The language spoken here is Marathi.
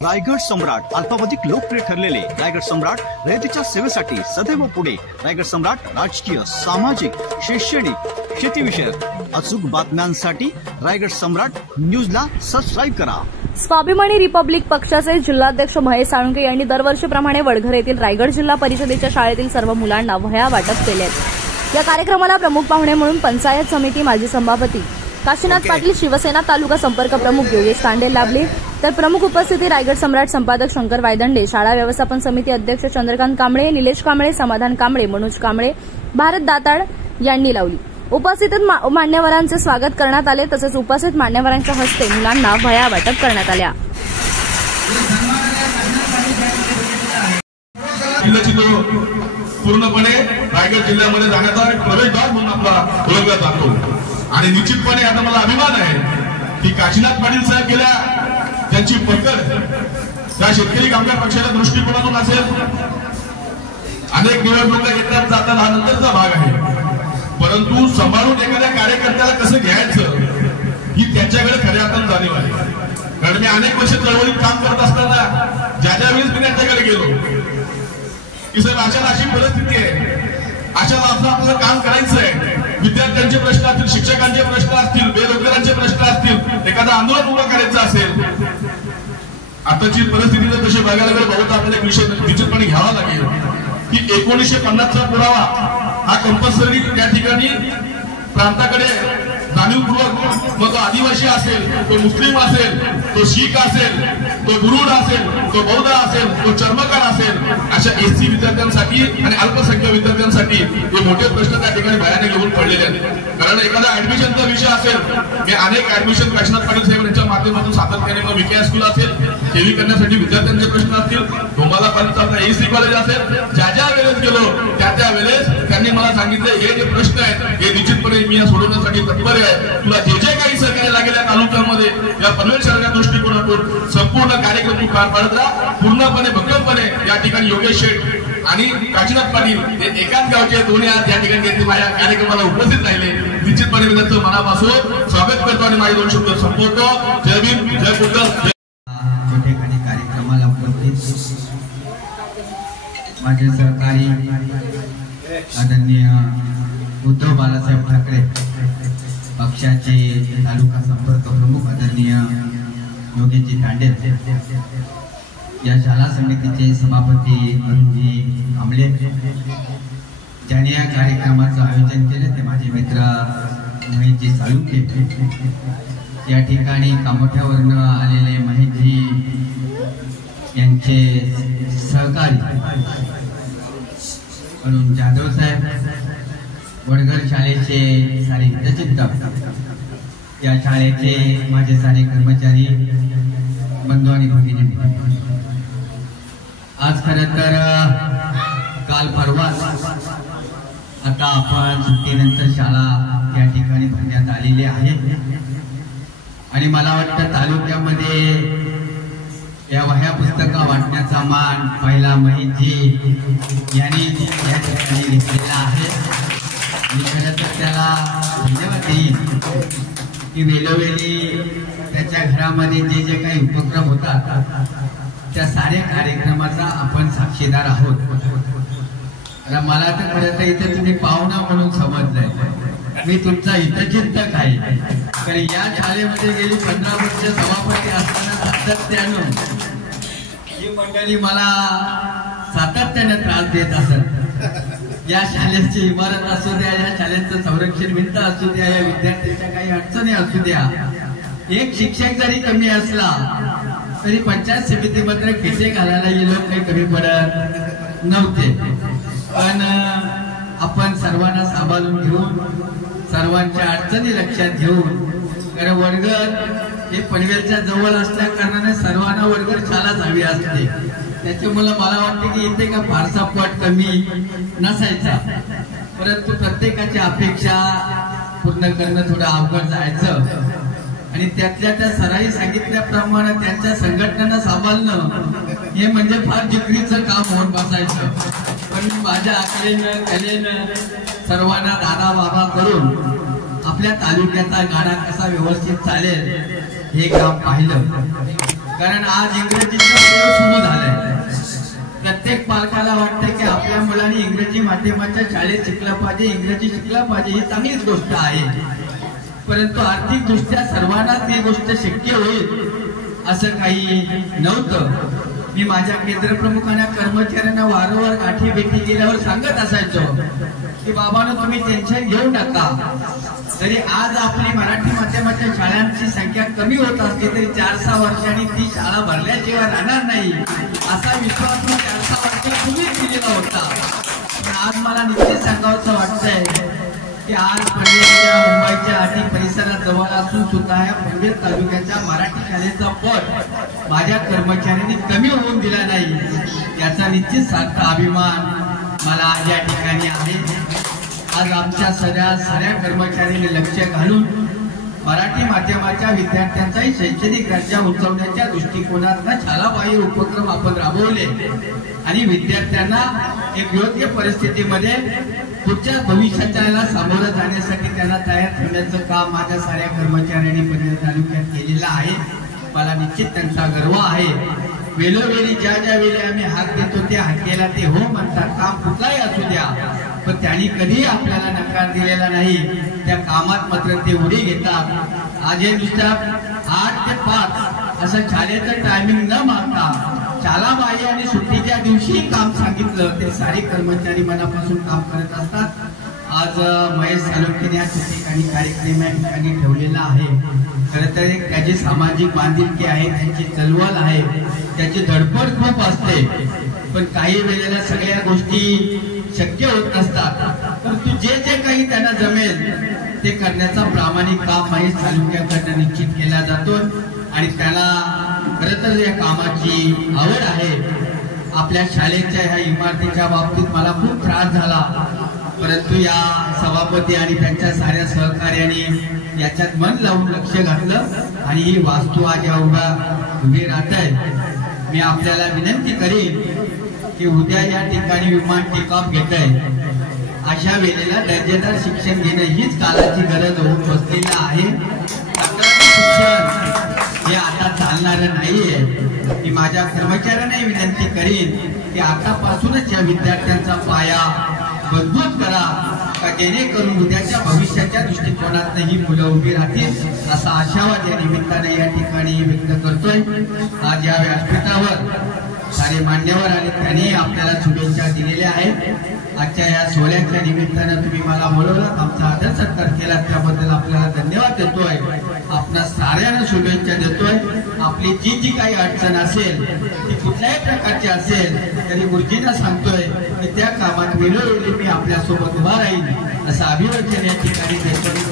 रायगड सम्राट अल्पावधिक लोकप्रिय ठरलेले रायगड सम्राट रयतेच्या सेवेसाठी सदैव पुढे। रायगड सम्राट राजकीय, सामाजिक, शैक्षणिक, शेतीविषयक अचूक बातम्यांसाठी रायगड सम्राट न्यूजला सबस्क्राईब करा। स्वाभिमानी रिपब्लिक पक्षाचे जिल्हाध्यक्ष महेश साळुंके यांनी दरवर्षीप्रमाणे वडघर येथील रायगड जिल्हा परिषदेच्या शाळेतील सर्व मुलांना वह्या वाटप केले आहेत। या कार्यक्रमाला प्रमुख पाहुणे म्हणून पंचायत समिती माजी सभापती काशीनाथ पाटील, शिवसेना तालुका संपर्क प्रमुख योगेश तांडे लाभले, तर प्रमुख उपस्थिती रायगड सम्राट संपादक शंकर वायदंडे, शाळा व्यवस्थापन समिती अध्यक्ष चंद्रकांत कांबळे, निलेश कांबळे, समाधान कांबळे, मनोज कांबळे, भारत दाताड यांनी लावली। उपस्थित मान्यवरांचे स्वागत करण्यात आले, तसेच उपस्थित मान्यवरांच्या हस्ते मुलांना वह्या वाटप करण्यात आल्या। पूर्णपणे रायगड जिल्ह्यामध्ये जाण्याचा प्रवेशद्वार म्हणून आपला ओळखला जातो आणि निश्चितपणे आता मला अभिमान आहे की काशीनाथ पाटील साहेब गेल्या त्यांची पकड त्या शेतकरी कामगार पक्षाच्या दृष्टिकोनातून असेल, अनेक निवडणुका येतात जातात हा नंतरचा भाग आहे, परंतु सांभाळून एखाद्या कार्यकर्त्याला कसं घ्यायचं ही त्यांच्याकडे खऱ्या अर्थानं जाणीव आहे। कारण मी अनेक वर्ष चळवळीत काम करत असताना ज्या वेळेस मी त्यांच्याकडे गेलो की साहेब अशी परिस्थिती आहे, अशा आपल्याला काम करायचं आहे, विद्यार्थ्यांचे प्रश्न असतील, शिक्षकांचे प्रश्न असतील, बेरोजगारांचे प्रश्न असतील, एखादा आंदोलन उभं करायचं असेल, आताची परिस्थिती जर तशी बघायला गेलं बहुत आपल्याला एक विषय निश्चितपणे घ्यावा लागेल की 1950चा पुरावा हा कंपल्सरी त्या ठिकाणी प्रांताकडे जाणीवपूर्वक, मग तो आदिवासी असेल, तो मुस्लिम असेल, तो शीख असेल, तो गुरुड असेल, तो बौद्ध असेल, तो चर्मकार असेल, अशा एससी विद्यार्थ्यांसाठी आणि अल्पसंख्याक विद्यार्थ्यांसाठी हे मोठे प्रश्न त्या ठिकाणी भयानक येऊन पडलेले आहेत। कारण एखादा ऍडमिशनचा विषय असेल, हे अनेक ऍडमिशन काशीनाथ पाटील साहेब यांच्या माध्यमातून सातत्याने मग विके स्कूल असेल, सेवी करण्यासाठी विद्यार्थ्यांचे प्रश्न असतील, तुम्हाला पर्यंत एसी कॉलेज असेल, ज्या वेळेस गेलो त्या वेळेस त्यांनी मला सांगितलं हे जे प्रश्न आहेत हे निश्चितपणे मी सोडवण्यासाठी तत्पर आहे, तुला जे काही सहकार्य लागेल या तालुक्यामध्ये या पनवेलच्या दृष्टिकोनातून संपूर्ण कार्यक्रम तू पार पाडत राहा। पूर्णपणे भक्कमपणे या ठिकाणी योगेश शेठ आणि काशीनाथ पाटील हे एकाच गावचे दोन्ही आज या ठिकाणी माझ्या कार्यक्रमाला उपस्थित राहिले, निश्चितपणे मी त्यांचं मनापासून स्वागत करतो आणि माझे दोन शब्द संपवतो। जय भीम, जय बुद्ध। ठिकाणी कार्यक्रमाला उपस्थित माझे सहकारी आदरणीय उद्धव बाळासाहेब ठाकरे पक्षाचे तालुका संपर्क प्रमुख आदरणीय योगेशजी तांडे, या शाळा समितीचे सभापती अरुणजी कांबळे, ज्यांनी या कार्यक्रमाचं आयोजन केले ते माझे मित्र महेशजी साळुंके, या ठिकाणी कामोठ्यावरून आलेले महेशजी यांचे सहकारी म्हणून जाधव साहेब, वडघर शाळेचे सारे हितचिंतक, या शाळेचे माझे सारे कर्मचारी बंधू आणि भगिनी, आज खरं तर काल परवा आता आपण सुट्टीनंतर शाळा या ठिकाणी भरण्यात आलेली आहे आणि मला वाटतं तालुक्यामध्ये या वह्या पुस्तका वाटण्याचा मान पहिला महेशजी यांनी या ठिकाणी घेतलेला आहे आणि खरं तर त्याला धन्यवाद देईन की वेळोवेळी त्याच्या घरामध्ये जे जे काही उपक्रम होतात त्या साऱ्या कार्यक्रमाचा आपण साक्षीदार आहोत। मला तर खरं तर इथे तुम्ही पाहुणा म्हणून समजलंय, मी तुमचा हितचिंतक आहे, कारण या शाळेमध्ये गेली 15 वर्ष सभापती असताना सातत्यानं ही मंडळी मला सातत्याने त्रास देत असत। या शाळेची इमारत असू द्या, या शाळेचं संरक्षण भिंत असू द्या, या विद्यार्थ्यांच्या काही अडचणी असू द्या, एक शिक्षक जरी कमी असला तरी पंचायत समितीमध्ये खिचे घालायला गेलो काही कमी पडत नव्हते, पण आपण सर्वांना सांभाळून घेऊन सर्वांच्या अडचणी लक्षात घेऊन, कारण वडघर हे पनवेलच्या जवळ असल्या कारणाने सर्वांना वडघर शाळाच हवी असते, त्याच्यामुळे मला वाटते की इथे का फारसा पट कमी नसायचा, परंतु प्रत्येकाची अपेक्षा पूर्ण करणं थोडं अवघड जायचं आणि त्यातल्या त्या सराई सांगितल्याप्रमाणे त्यांच्या संघटनांना सांभाळणं हे म्हणजे फार जिकरीचं काम होऊन बसायचं, पण मी माझ्या आकलेनं कलेनं सर्वांना दादा बाबा करून आपल्या तालुक्याचा गाडा कसा व्यवस्थित चालेल हे काम पाहिलं। कारण आज इंग्रजीचा प्रयोग सुरू झालाय. प्रत्येक पालकाला वाटतं की आपल्या मुलांनी इंग्रजी माध्यमाच्या शाळेत शिकलं पाहिजे, इंग्रजी शिकलं पाहिजे, ही चांगलीच गोष्ट आहे. परंतु आर्थिकदृष्ट्या सर्वांनाच ही गोष्ट शक्य होईल असं काही नव्हतं. मी माझ्या केंद्रप्रमुखांना कर्मचाऱ्यांना वारंवार गाठी भेटी गेल्यावर सांगत असायचो की बाबांनो तुम्ही टेन्शन घेऊ नका. तरी आज आपली मराठी माध्यमाच्या शाळांची संख्या कमी होत असते तरी 4-6 वर्षांनी ती शाळा भरल्याशिवाय राहणार नाही असा विश्वास मी 4-6 वर्षापूर्वीच दिलेला होता. पण आज मला निश्चित सांगावंसं वाटतंय की आज पनवेलच्या मुंबईच्या आधी परिसरात जवळ असून सुद्धा या पनवेल तालुक्याच्या मराठी शाळेचा पट माझ्या कर्मचाऱ्यांनी कमी होऊन दिला नाही याचा निश्चित सार्थ अभिमान मला आज या ठिकाणी आहे. आज आमच्या सगळ्या कर्मचाऱ्यांनी लक्ष घालून मराठी माध्यमाच्या विद्यार्थ्यांचाही शैक्षणिक दर्जा उंचावण्याच्या दृष्टिकोनातून शाळाबाह्य उपक्रम आपण राबवले आणि विद्यार्थ्यांना एक योग्य परिस्थितीमध्ये पुढच्या भविष्याला सामोरं जाण्यासाठी त्यांना तयार ठेवण्याचं काम माझ्या साऱ्या कर्मचाऱ्यांनी पनवेल तालुक्यात केलेलं आहे. मला निश्चित त्यांचा गर्व आहे. वेळोवेळी ज्या वेळी आम्ही हात देतो त्या हाकेला ते हो म्हणतात. काम कुठलाही असू द्या पण त्यांनी कधीही आपल्याला नकार दिलेला नाही. त्या कामात मात्र ते उडी घेतात. आज हे नुसत्या 8 ते 5 असं शाळेचं टायमिंग न मागता शाळाबाह्य आणि सुट्टीच्या दिवशी काम सांगितलं ते सारे कर्मचारी मनापासून काम करत असतात. आज महेश साळुंखे या ठिकाणी कार्यक्रम या ठिकाणी ठेवलेला आहे. खरं तर त्याची सामाजिक बांधिलकी आहे, त्यांची चळवळ आहे, त्याची धडपड खूप असते. पण काही वेळेला सगळ्या गोष्टी शक्य होत नसतात. परंतु जे काही त्यांना जमेल ते करण्याचा प्रामाणिक काम महेश साळुंखेकडनं निश्चित केला जातो आणि त्याला खरं तर या कामाची आवड आहे. आपल्या शाळेच्या ह्या इमारतीच्या बाबतीत मला खूप त्रास झाला परंतु या सभापती आणि त्यांच्या साऱ्या सहकार्याने याच्यात मन लावून लक्ष घातलं आणि ही वास्तू आज या उभी राहत आहे. मी आपल्याला विनंती करीन की उद्या या ठिकाणी विमान टेक ऑफ घेत आहे. अशा वेळेला दर्जेदार शिक्षण घेणं हीच काळाची गरज होऊन बसलेली आहे. शिक्षण हे आता चालणारं नाहीये. मी माझ्या कर्मचाऱ्यांना विनंती करीन की आतापासूनच या विद्यार्थ्यांचा पाया मजबूत करा का जेणेकरून उद्याच्या भविष्याच्या दृष्टिकोनात ही मुलं उभी राहतील असा आशावाद या निमित्ताने या ठिकाणी व्यक्त करतोय. आज या व्यासपीठावर सारे मान्यवर आणि त्यांनी आपल्याला शुभेच्छा दिलेल्या आहेत. आजच्या या सोहळ्याच्या निमित्तानं तुम्ही मला बोलवलं, आमचा आदर सत्कार केला त्याबद्दल आपल्याला धन्यवाद देतोय. आपणा साऱ्यांना शुभेच्छा देतोय. आपली जी काही अडचण असेल ती कुठल्याही प्रकारची असेल तरी गुरुजींना सांगतोय की त्या कामात वेळोवेळी मी आपल्यासोबत उभा राहील असं अभिवचन या ठिकाणी देतोय.